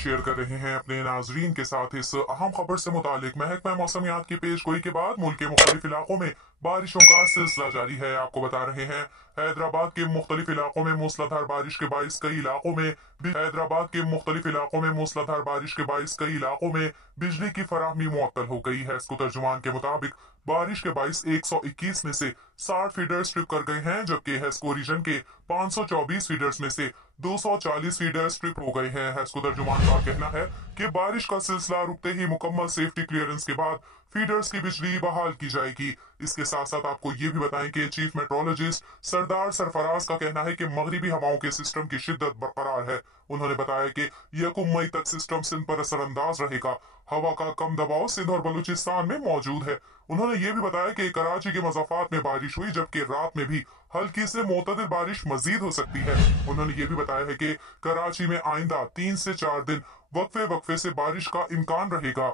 Share कर रहे हैं अपने नाजरीन के साथ इस अहम खबर से मुतालिक। महकमा मौसमियात की पेशगोई के बाद मुल्क के मुख्तलिफ इलाकों में बारिशों का सिलसिला जारी है। आपको बता रहे हैं हैदराबाद के मुख्तलिफ इलाकों में मूसलाधार बारिश के बाइस कई इलाकों में हैदराबाद के मुख्तलिफ इलाकों में मूसलाधार बारिश के बाइस कई इलाकों में बिजली की फराहमी मुअत्तल हो गई है। इसको तर्जुमान के मुताबिक बारिश के बाइस 121 में से 60 फीडर्स ट्रिप कर गए हैं, जबकि हेस्को रीजन के 524 फीडर्स में से 240 फीडर्स ट्रिप हो गए हैं। हेस्को तर्जुमान का कहना है कि बारिश का सिलसिला रुकते ही मुकम्मल सेफ्टी क्लियरेंस के बाद फीडर्स की बिजली बहाल की जाएगी। इसके साथ साथ आपको ये भी बताएं कि चीफ मेट्रोलॉजिस्ट सरदार सरफराज का कहना है कि मगरिबी हवाओं के सिस्टम की शिद्दत बरकरार है। उन्होंने बताया कि 1 मई तक सिस्टम सिंध पर असरअंदाज रहेगा। हवा का कम दबाव सिंध और बलूचिस्तान में मौजूद है। उन्होंने ये भी बताया कि कराची के मज़ाफात में बारिश हुई, जबकि रात में भी हल्की से मोतदिल बारिश मजीद हो सकती है। उन्होंने ये भी बताया है कि कराची में आइंदा 3 से 4 दिन वक्फे वक्फे से बारिश का इम्कान रहेगा।